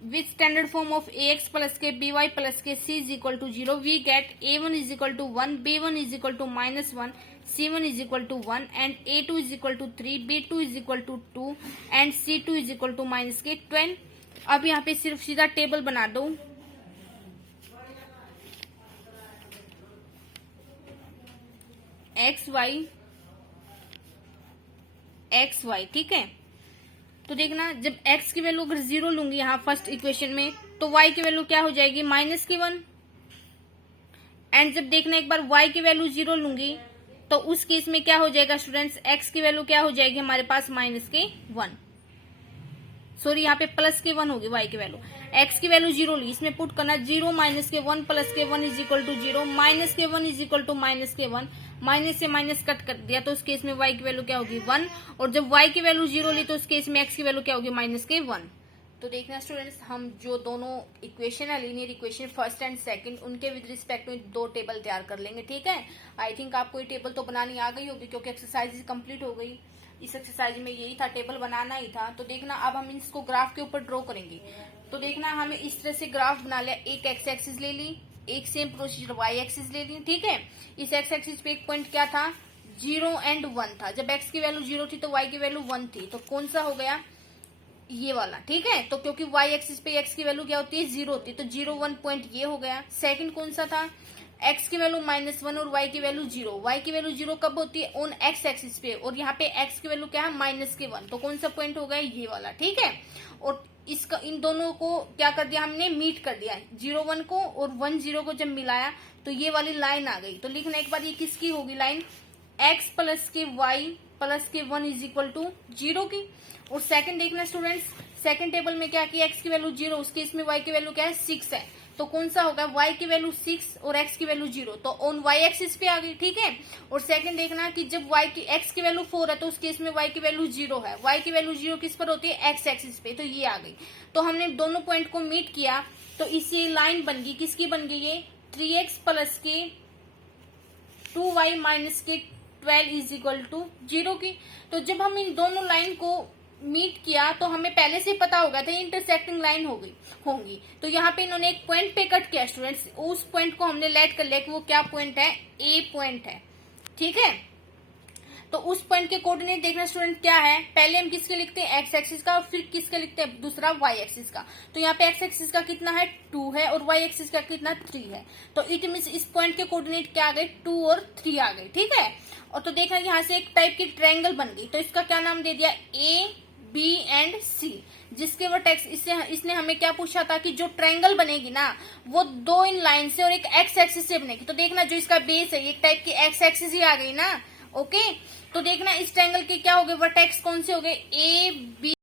ax plus k by plus k c is equal to 0, we get a1 is equal to 1, b1 is equal to minus 1, c1 is equal to 1 and a2 is equal to 3, b2 is equal to 2 and c2 is equal to minus k 12। अब यहाँ पे सिर्फ सीधा table बना दो, x Y, ठीक है। तो देखना, जब x की वैल्यू अगर 0 लूंगी यहाँ फर्स्ट इक्वेशन में तो y की वैल्यू क्या हो जाएगी, माइनस की 1। एंड जब देखना एक बार y की वैल्यू 0 लूंगी तो उस केस में क्या हो जाएगा स्टूडेंट्स, x की वैल्यू क्या हो जाएगी हमारे पास, माइनस के 1, सॉरी यहाँ पे प्लस के 1 होगी y की वैल्यू। x की वैल्यू 0 ली, इसमें पुट करना 0 माइनस के 1 प्लस के 1 इज इक्वल टू 0, माइनस के 1 इज इक्वल टू माइनस के 1, माइनस से माइनस कट कर दिया तो उस केस में y की वैल्यू क्या होगी, 1। और जब y की वैल्यू 0 ली तो उस केस में x की वैल्यू क्या होगी, माइनस के 1। तो देखना स्टूडेंट्स, हम जो दोनों इक्वेशन है linear equation first and second, उनके विद रिस्पेक्ट में दो टेबल तैयार कर लेंगे, ठीक है। आई थिंक आपको ये टेबल तो बनानी आ गई होगी क्योंकि एक्सरसाइज कंप्लीट हो गई। इस एक्सरसाइज में यही था, टेबल बनाना ही था। तो देखना, अब हम इसको ग्राफ के ऊपर ड्रॉ करेंगे। तो देखना, हमें इस तरह से ग्राफ बना लिया, एक एक्स एक्सिस ले ली, एक सेम प्रोसीजर वाई एक्सिस ले ली, ठीक है। इस एक्स एक्सिस पे एक पॉइंट क्या था, 0 एंड 1 था। जब एक्स की वैल्यू 0 थी तो वाई की वैल्यू 1 थी, तो कौन सा हो गया, ये वाला, ठीक है। तो क्योंकि वाई एक्सिस पे एक्स की वैल्यू क्या होती है, 0 होती है, तो 0 1 पॉइंट ये हो गया। सेकंड कौन सा था, एक्स की वैल्यू -1 और वाई की वैल्यू 0। वाई की वैल्यू 0 कब होती है? ऑन एक्स एक्सिस पे, और यहाँ पे एक्स की वैल्यू क्या है? -1। तो कौन सा पॉइंट होगा? ये वाला, ठीक है। और इसका इन दोनों को क्या कर दिया हमने? मीट कर दिया, 0 1 को और 1 0 को जब मिलाया तो ये वाली लाइन आ गई। तो लिखना एक बार, ये किसकी होगी लाइन? x प्लस के y प्लस के 1 इज इक्वल टू 0 की। और सेकंड देखना स्टूडेंट्स, सेकंड टेबल में क्या किया? x की वैल्यू 0, उसके इसमें y की वैल्यू क्या है? 6 है। तो कौन सा होगा? y की वैल्यू 6 और x की वैल्यू 0, तो ऑन y एक्सिस पे आ गई, ठीक है। और सेकंड देखना कि जब x की वैल्यू 4 है तो उस केस में y की वैल्यू 0 है। y की वैल्यू 0 किस पर होती है? x एक्सिस पे, तो ये आ गई। तो हमने दोनों पॉइंट को मीट किया, तो इससे लाइन बन गई, किसकी बन गई? ये 3x प्लस के 2y माइनस के 12 इज इक्वल टू 0 की। तो जब हम इन दोनों लाइन को मीट किया तो हमें पहले से पता हो गया था इंटरसेक्टिंग लाइन होंगी। तो यहाँ पे इन्होंने एक पॉइंट पे कट किया स्टूडेंट्स, उस पॉइंट को हमने लेट कर लिया कि वो क्या पॉइंट है? ए पॉइंट है, ठीक है। तो उस पॉइंट के कोऑर्डिनेट देखना स्टूडेंट क्या है? पहले हम किसके लिखते हैं? एक्स एक्सिस का, और फिर किसके लिखते हैं? दूसरा वाई एक्सिस का। तो यहाँ पे एक्स एक्सिस का कितना है? 2 है, और वाई एक्सिस का कितना? 3 है। तो इट मीन्स इस पॉइंट के कोऑर्डिनेट क्या आ गए? 2 और 3 आ गए, ठीक है। और तो देखना यहाँ से एक टाइप की ट्रायंगल बन गई, तो इसका क्या नाम दे दिया? ए बी एंड सी, जिसके वर्टेक्स इसने हमें क्या पूछा था कि जो ट्रायंगल बनेगी ना वो 2 इन लाइन से और एक एक्स एक्सिस से बनेगी। तो देखना जो इसका बेस है एक टाइप की एक्स एक्सिस ही आ गई ना, ओके। तो देखना इस ट्रायंगल के क्या हो गए? वर्टेक्स कौन से हो गए? A B